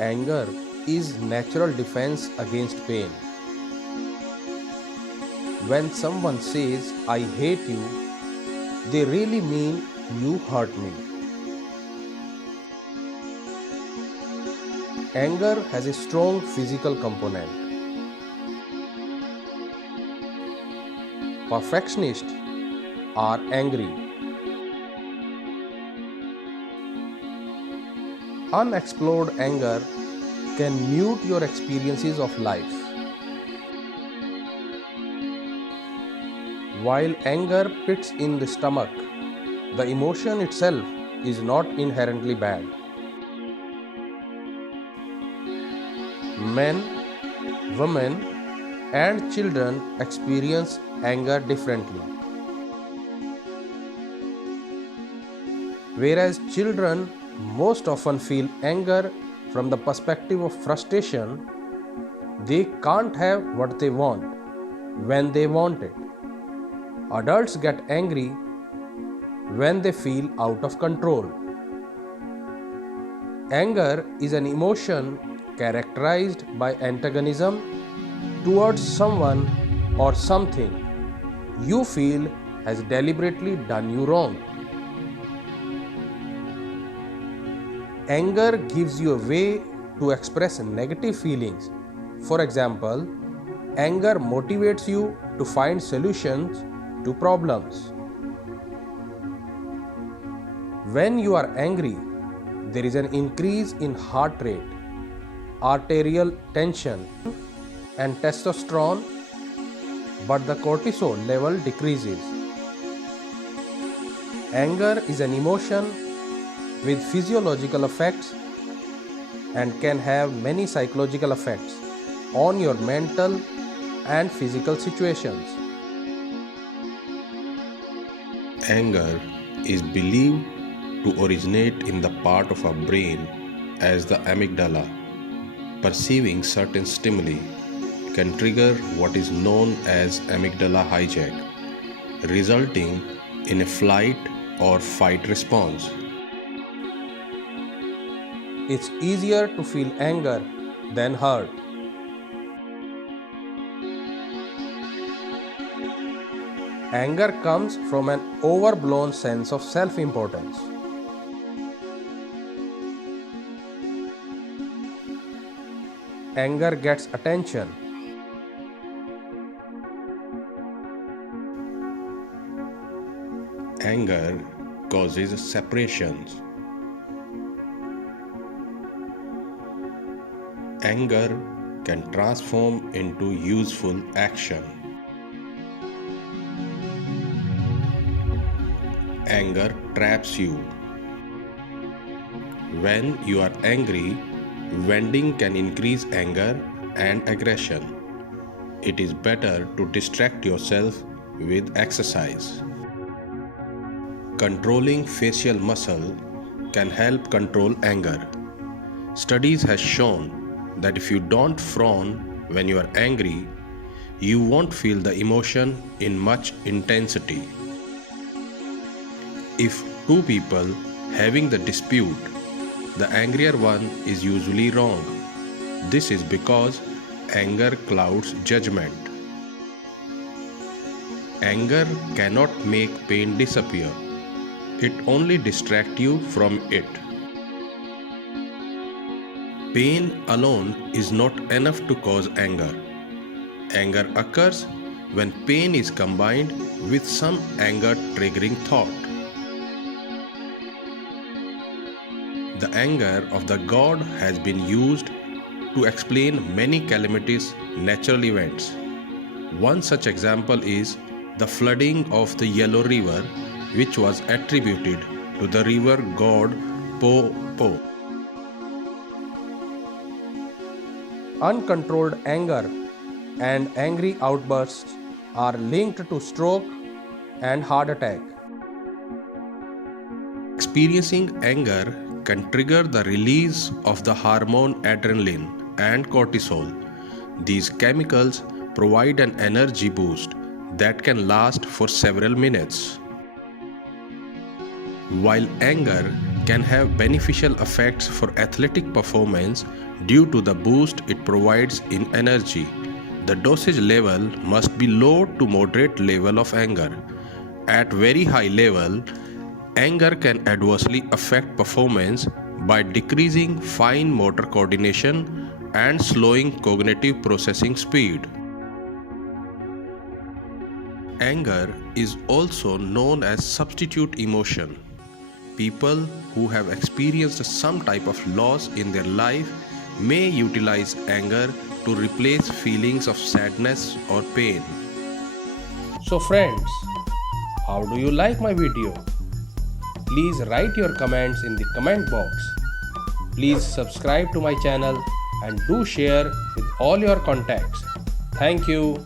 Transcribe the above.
Anger is natural defense against pain. When someone says, I hate you, they really mean you hurt me. Anger has a strong physical component. Perfectionists are angry. Unexplored anger can mute your experiences of life. While anger pits in the stomach, the emotion itself is not inherently bad. Men, women, and children experience anger differently. Whereas children most often feel anger from the perspective of frustration, they can't have what they want when they want it. Adults get angry when they feel out of control. Anger is an emotion characterized by antagonism towards someone or something you feel has deliberately done you wrong. Anger gives you a way to express negative feelings. For example, anger motivates you to find solutions to problems. When you are angry, there is an increase in heart rate, arterial tension, and testosterone, but the cortisol level decreases. Anger is an emotion with physiological effects and can have many psychological effects on your mental and physical situations. Anger is believed to originate in the part of our brain as the amygdala. Perceiving certain stimuli can trigger what is known as amygdala hijack, resulting in a flight or fight response. It's easier to feel anger than hurt. Anger comes from an overblown sense of self-importance. Anger gets attention. Anger causes separations. Anger can transform into useful action. Anger traps you. When you are angry, venting can increase anger and aggression. It is better to distract yourself with exercise. Controlling facial muscle can help control anger. Studies have shown that if you don't frown when you are angry, you won't feel the emotion in much intensity. If two people having the dispute, the angrier one is usually wrong. This is because anger clouds judgment. Anger cannot make pain disappear. It only distracts you from it. Pain alone is not enough to cause anger. Anger occurs when pain is combined with some anger-triggering thought. The anger of the god has been used to explain many calamitous natural events. One such example is the flooding of the Yellow River, which was attributed to the river god Po. Uncontrolled anger and angry outbursts are linked to stroke and heart attack. Experiencing anger can trigger the release of the hormone adrenaline and cortisol. These chemicals provide an energy boost that can last for several minutes. While anger can have beneficial effects for athletic performance due to the boost it provides in energy. The dosage level must be low to moderate level of anger. At very high level, anger can adversely affect performance by decreasing fine motor coordination and slowing cognitive processing speed. Anger is also known as substitute emotion. People who have experienced some type of loss in their life may utilize anger to replace feelings of sadness or pain. So friends, how do you like my video? Please write your comments in the comment box. Please subscribe to my channel and do share with all your contacts. Thank you.